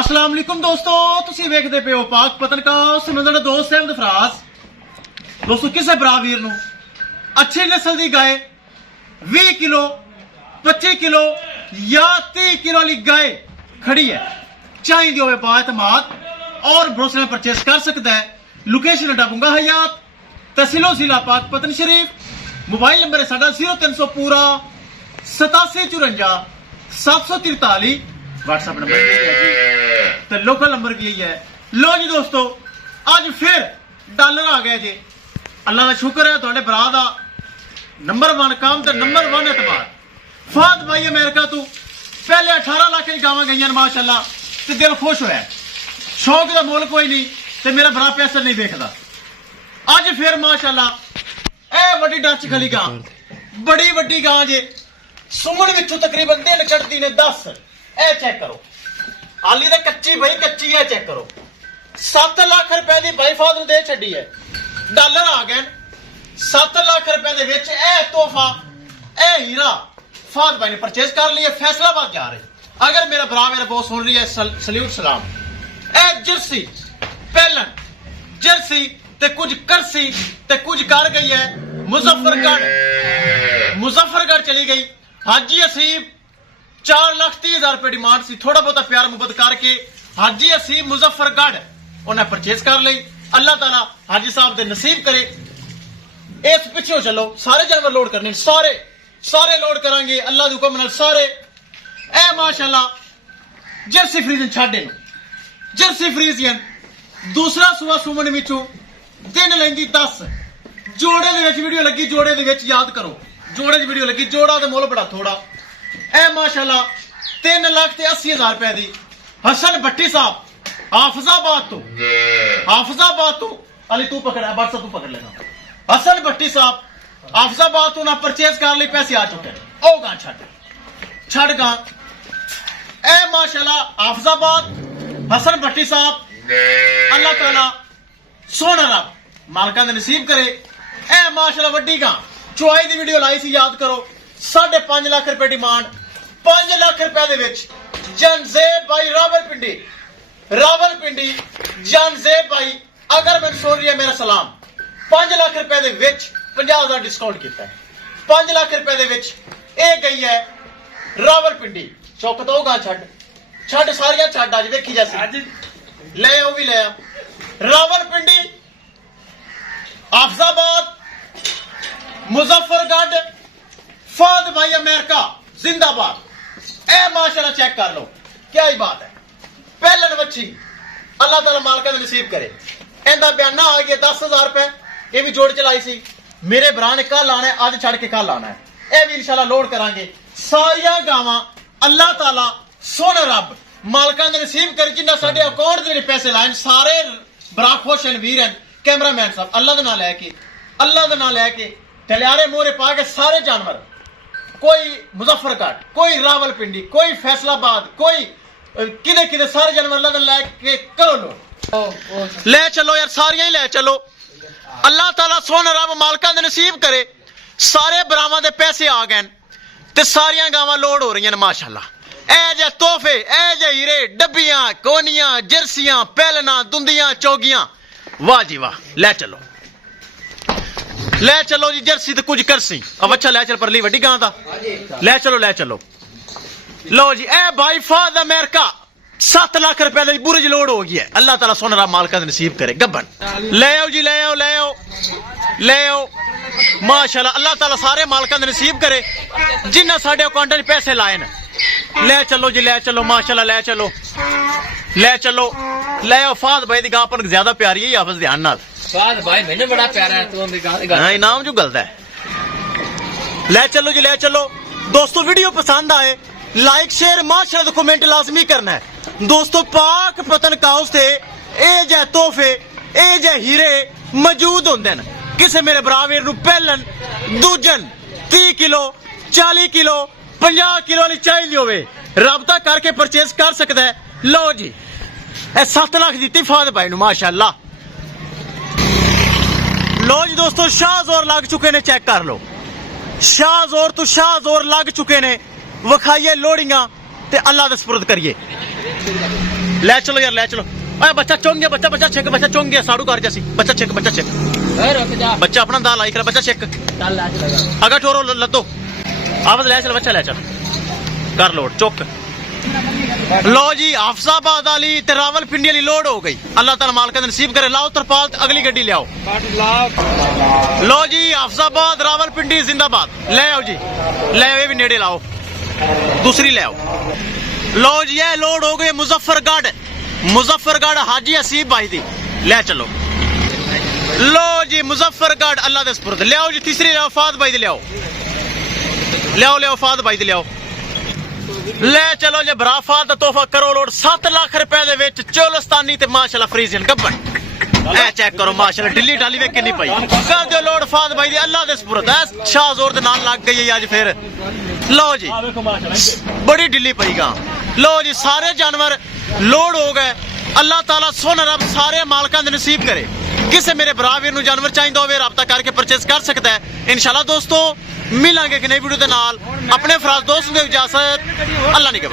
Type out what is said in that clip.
अस्सलाम वालेकुम दोस्तों, तुसी वेखदे पे हो पाक पतनका सुनंदड़ दोस्त अहमद फराज। दोस्तों किसे भरा वीर नूं अच्छी नस्ल दी गाय 20 किलो 25 किलो या 30 किलो वाली गाय खड़ी है, चाहिए होवे बाएतमाद और भरोसे में परचेस कर सकता है। लोकेशन डाबूंगा हयात, तहसीलो जिला पाक पतन शरीफ। मोबाइल नंबर है साडा 0300 पूरा 8754 743। व्हाट्सएप नंबर तो लोकल नंबर भी यही है। लो जी दोस्तों, आज फिर डॉलर आ गया जी। अल्लाह का शुक्र है, थोड़े भरा दा नंबर 1 काम तो नंबर 1 एतबार। फाद भाई अमेरिका तू पहले 18 लाख की गावां गई माशाअल्लाह, ते दिल खुश होया। शौक का मुल कोई नहीं ते मेरा भरा पैसा नहीं देखता। अज फिर माशाअल्लाह ए वड्डी डच खली गां, बड़ी वड्डी गां जे। सुमन विचों तकरीबन दिन चढ़ती ने 10। ए चेक करो, हाली तो कच्ची भाई कच्ची है। चेक करो 7 लाख रुपए की भाई फाद दे छड़ी है। डॉलर आ गए 7 लाख रुपए दे विच ए तोहफा ए हीरा फाद भाई ने परचेज कर लिया। फैसलाबाद जा रहे। अगर मेरा भरा मेरा बहुत सुन रही है, सल्यूट सलाम। ए जर्सी पहलन जर्सी ते कुछ करसी ते कुछ कर गई है मुजफ्फरगढ़ चली गई। हाजी असीब 4,30,000 रुपए डिमांड सी, थोड़ा बहुत प्यार मुहब्बत करके हाजी असीब मुजफ्फरगढ़ उन्हें परचेज कर ली। अल्लाह ताला हाजी साहब दे नसीब करे। इस पिछे चलो, सारे जानवर लोड करने, सारे लोड करांगे अल्लाह दे हुक्म नाल सारे। ए माशाअल्लाह जर्सी फ्रीजन छाड़े जर्सी फ्रीजियन दूसरा सुआ सुमन विचों दिन लेंदी 10। जोड़े दे विच वीडियो लगी, जोड़े दे विच याद करो जोड़े दी वीडियो लगी। जोड़ा दा मुल बड़ा थोड़ा। ए माशाअल्लाह 3,80,000 रुपए दी हसन भट्टी साहब हाफिजाबाद तो अली तू पकड़, व्हाट्सएप तू पकड़ लेना। हसन भट्टी साहब हाफिजाबाद तो ना परचेज कर ली, पैसे आ चुके। ओ गां छड़ गां। ए माशाअल्लाह हाफिजाबाद हसन भट्टी साहब, अल्लाह ताला सोना रब मालकां दे नसीब करे। ए माशाअल्लाह वड्डी गां चुआई दी वीडियो लाई सी, याद करो 5.5 लाख रुपए डिमांड। 5 लाख रुपए दे विच जनजेब भाई रावलपिंडी जनजेब भाई, अगर मैं सुन रही है मेरा सलाम। 5 लाख रुपए दे विच 50,000 डिस्काउंट किया है। 5 लाख रुपए दे विच ए गई है रावलपिंडी। चौक तो गा छड़ सारियां छड़ अज देखी जैसी ले आओ भी ले आ। रावलपिंडी हाफिजाबाद मुजफ्फरगढ़ फाद भाई अमेरिका जिंदाबाद। ए माशाअल्लाह चेक कर लो, क्या ही बात है। पहलन बच्ची अल्लाह ताला मालका नसीब करे। इंदा बयाना आ गया 10,000 रुपए। ये भी जोड़ चलाई सी, मेरे भरा ने कल आना है, अज छड़ के कल आना है। यह भी इंशाल्लाह लोड करांगे। सारिया गावां अल्लाह ताला सोने रब मालका ने नसीब करे। जिन्ना साडे अकाउंट दे पैसे लाए सारे बड़ा खुश हैं, वीर हैं। कैमरामैन साहब अल्लाह दे नाम लैके तलियारे मोहरे पा के सारे जानवर, कोई मुजफ्फरगढ़, कोई रावलपिंडी, कोई फैसलाबाद, कोई किदे सारे जानवर अल्लाह दे लैके करो लो ले चलो यार, सारियां ही ले चलो। अल्लाह ताला सोना रब मालका दे नसीब करे। सारे बरावां दे पैसे आ गए ते सारियां गावां लोड हो रही हैं माशाअल्लाह। ए जे तोहफे, ए जे हीरे, डब्बियां, कोनियां, जर्सियां, पहलना, दुंदियां, चौगियां, वाह जी वाह। ले चलो जी जर्सी तो कुछ करसी। अब अच्छा ले चल परली वड्डी गां दा ले चलो। लो जी ए भाई फाद अमेरिका 7 लाख रुपए दी बुरज लोड हो गई है। अल्लाह ताला सोना मालका नसीब करे। गब्बन ले आओ जी, ले आओ माशाअल्लाह। अल्लाह ताला सारे मालका नसीब करे जिन्ना साडे अकाउंट च पैसे लाए न। ले चलो जी, ले चलो माशाअल्लाह, ले चलो ले आओ। फाद भाई दी गां अपन ज्यादा प्यारी है, हाफिज ध्यान नाल। फाद भाई मैंने बड़ा प्यारा है, तू दी गां इनाम जो गलत है। ले चलो जी, ले चलो दोस्तों। वीडियो पसंद आए लाइक शेयर माशाअल्लाह कमेंट लाजमी करना है दोस्तों। पाक पतन काउस थे ए जे तोहफे, ए जे हीरे मौजूद होंदे न। किसे मेरे बराबर नूं पहलन दूजन 30 किलो 40 किलो 50 किलो वाली चाहिए होवे, राबता करके परचेज कर सकता है। लो जी 7 लाख दी फाद भाई नूं माशाअल्लाह। लो जी दोस्तों, शाहजोर लग चुके ने, चेक कर लो। शाहजोर तो शाहजोर लग चुके ने। विखाइए लोड़ियां ते अल्लाह दे सुपुर्द करिए। ਲੈ ਚਲੋ ਯਾਰ ਲੈ ਚਲੋ ਓਏ ਬੱਚਾ ਚੁੰਗ ਗਿਆ ਬੱਚਾ ਛਿੱਕ ਬੱਚਾ ਚੁੰਗ ਗਿਆ ਸਾੜੂ ਕਰ ਜਸੀ ਬੱਚਾ ਛਿੱਕ ਓਏ ਰੁਕ ਜਾ ਬੱਚਾ ਆਪਣਾ ਦਾ ਲਾਈਕ ਕਰ ਬੱਚਾ ਛਿੱਕ ਚੱਲ ਲੈ ਚਲੇਗਾ ਅਗਾ ਠੋਰੋ ਲੱਦੋ ਆਵਾਜ਼ ਲੈ ਚਲ ਬੱਚਾ ਲੈ ਚਲ ਕਰ ਲੋਡ ਚੁੱਕ लो जी हाफसाबाद वाली ते रावलपिंडी वाली लोड हो गई अल्लाह ताला माल का नसीब करे लाओ तरपाल अगली गड्डी ले आओ लो जी हाफसाबाद रावलपिंडी जिंदाबाद ले आओ जी ले आओ ये भी नेड़े लाओ दूसरी ले आओ लो जी ये लोड हो गई मुजफ्फरगढ़ हाजी हसीब भाई दी ले चलो लो जी मुजफ्फरगढ़ अल्लाह दे सुपुर्द ले आओ जी तीसरी ले आओ फाद भाई दी ले आओ फाद भाई दी ले आओ ले चलो जे बराफा दा तोहफा करो लोड 7 लाख रुपए दे विच चोलस्तानी ते माशाल्लाह फ्रीजियन गब्बन ए चेक करो माशाल्लाह ढिल्ली ढाली वे किन्नी पई कर दियो लोड फाद भाई दी अल्लाह दे सुपुर्द है शाह जोर दे नाल लग गई है आज फिर लो जी बड़ी ढिल्ली पई गा लो जी सारे जानवर लोड हो गए अल्लाह ताला सोना रब सारे मालकां दे नसीब करे किसे मेरे भरा वीर नूं जानवर चाहिदा होवे राबता करके परचेस कर सकता है इंशाल्लाह दोस्तों मिलांगे एक नई वीडियो दे नाल अपने फराज दोस्त दे इजाजत अल्लाह निगहबान।